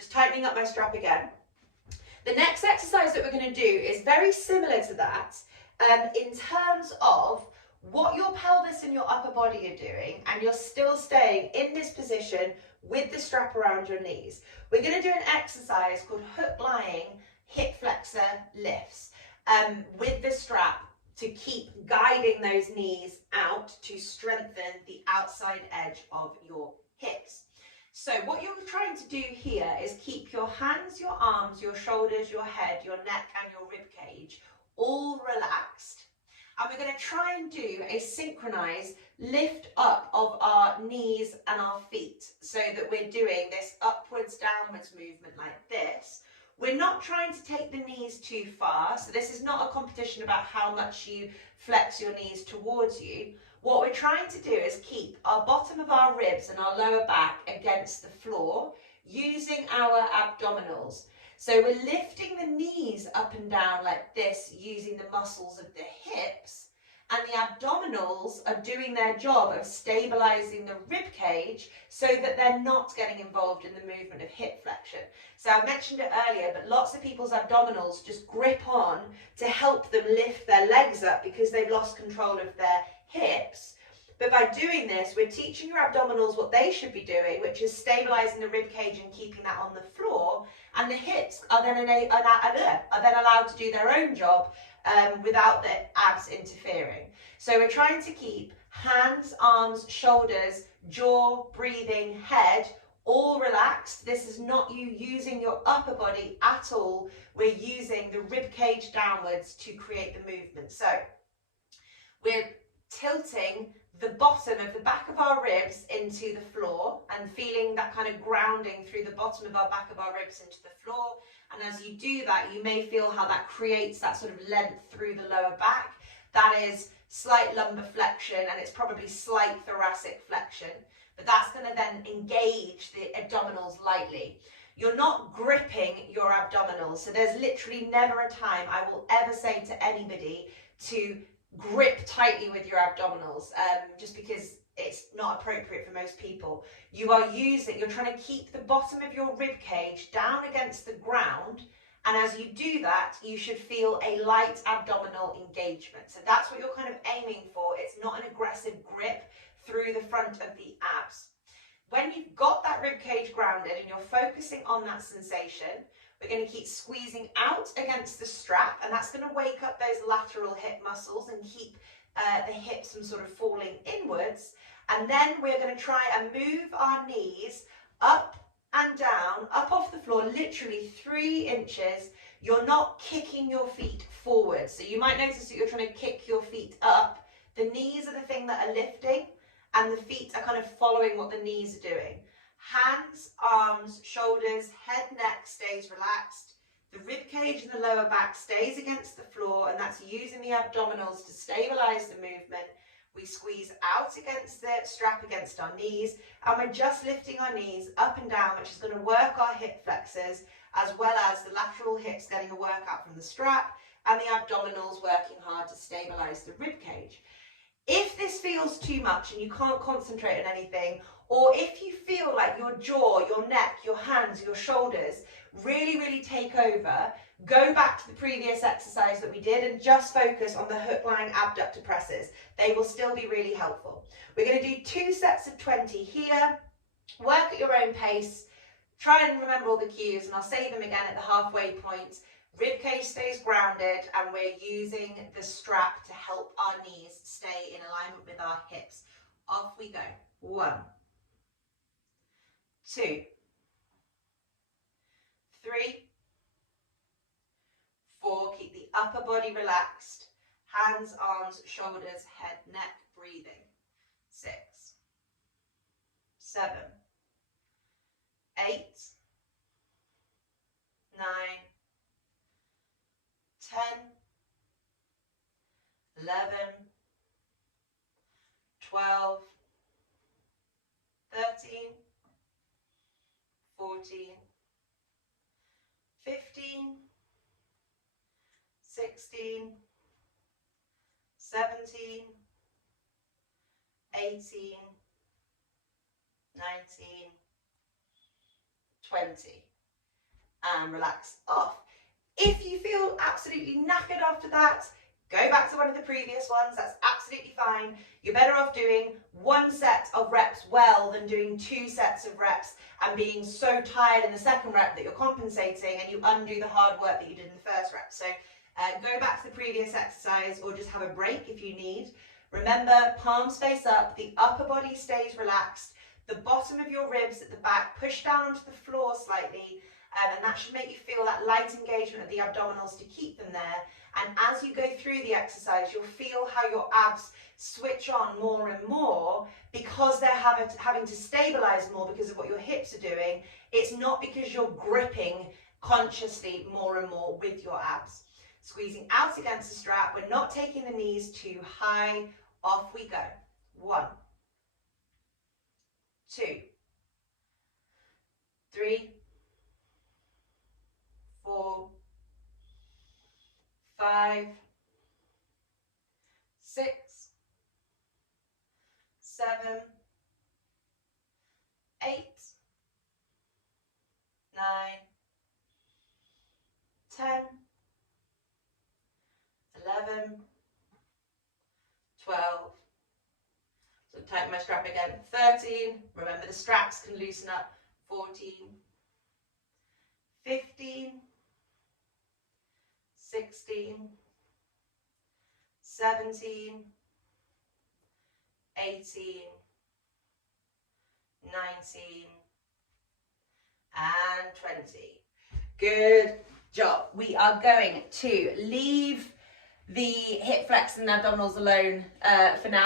Just tightening up my strap again. The next exercise that we're going to do is very similar to that in terms of what your pelvis and your upper body are doing, and you're still staying in this position with the strap around your knees. We're going to do an exercise called Hooklying Hip Flexor Lifts with the strap to keep guiding those knees out to strengthen the outside edge of your hips. So what you're trying to do here is keep your hands, your arms, your shoulders, your head, your neck and your rib cage all relaxed. And we're going to try and do a synchronized lift up of our knees and our feet so that we're doing this upwards, downwards movement like this. We're not trying to take the knees too far, so this is not a competition about how much you flex your knees towards you. What we're trying to do is keep our bottom of our ribs and our lower back against the floor using our abdominals. So we're lifting the knees up and down like this using the muscles of the hips, and the abdominals are doing their job of stabilizing the rib cage so that they're not getting involved in the movement of hip flexion. So I mentioned it earlier, but lots of people's abdominals just grip on to help them lift their legs up because they've lost control of their hips. But by doing this, we're teaching your abdominals what they should be doing, which is stabilizing the rib cage and keeping that on the floor, and the hips are then allowed to do their own job without the abs interfering. So we're trying to keep hands, arms, shoulders, jaw, breathing, head all relaxed. This is not you using your upper body at all. We're using the rib cage downwards to create the movement. So we're tilting the bottom of the back of our ribs into the floor and feeling that kind of grounding through the bottom of our back of our ribs into the floor. And as you do that, you may feel how that creates that sort of length through the lower back. That is slight lumbar flexion, and it's probably slight thoracic flexion. But that's going to then engage the abdominals lightly. You're not gripping your abdominals. So there's literally never a time I will ever say to anybody to grip tightly with your abdominals, just because it's not appropriate for most people. You're trying to keep the bottom of your rib cage down against the ground, and as you do that, you should feel a light abdominal engagement. So that's what you're kind of aiming for. It's not an aggressive grip through the front of the abs. When you've got that rib cage grounded and you're focusing on that sensation, we're going to keep squeezing out against the strap, and that's going to wake up those lateral hip muscles and keep the hips from sort of falling inwards. And then we're going to try and move our knees up and down, up off the floor, literally 3 inches. You're not kicking your feet forward. So you might notice that you're trying to kick your feet up. The knees are the thing that are lifting, and the feet are kind of following what the knees are doing. Hands, arms, shoulders, head, neck stays relaxed. The rib cage and the lower back stays against the floor, and that's using the abdominals to stabilize the movement. We squeeze out against the strap against our knees, and we're just lifting our knees up and down, which is going to work our hip flexors, as well as the lateral hips getting a workout from the strap, and the abdominals working hard to stabilize the rib cage. If this feels too much and you can't concentrate on anything, or if you feel like your jaw, your neck, your hands, your shoulders really take over, go back to the previous exercise that we did and just focus on the hook-lying abductor presses. They will still be really helpful. We're going to do 2 sets of 20 here. Work at your own pace. Try and remember all the cues, and I'll say them again at the halfway point. Rib cage stays grounded, and we're using the strap to help our knees stay in alignment with our hips. Off we go. 1, 2, 3, 4. Keep the upper body relaxed. Hands, arms, shoulders, head, neck, breathing. 6, 7, 8, 9, 10, 11, 12, 13, 14, 15, 16, 17, 18, 19, 20. and relax off. If you feel absolutely knackered after that, go back to one of the previous ones. That's absolutely fine. You're better off doing 1 set of reps well than doing 2 sets of reps and being so tired in the second rep that you're compensating and you undo the hard work that you did in the first rep. So go back to the previous exercise or just have a break if you need. Remember, palms face up, the upper body stays relaxed, the bottom of your ribs at the back push down onto the floor slightly, and that should make you feel that light engagement of the abdominals to keep them there. And as you go through the exercise, you'll feel how your abs switch on more and more because they're having to stabilize more because of what your hips are doing. It's not because you're gripping consciously more and more with your abs. Squeezing out against the strap. We're not taking the knees too high. Off we go. 1, 2, 3, 4, 5, 6, 7, 8, 9, 10, 11, 12, so tighten my strap again, 13, remember the straps can loosen up, 14, 15, 16, 17, 18, 19, and 20. Good job. We are going to leave the hip flex and abdominals alone for now.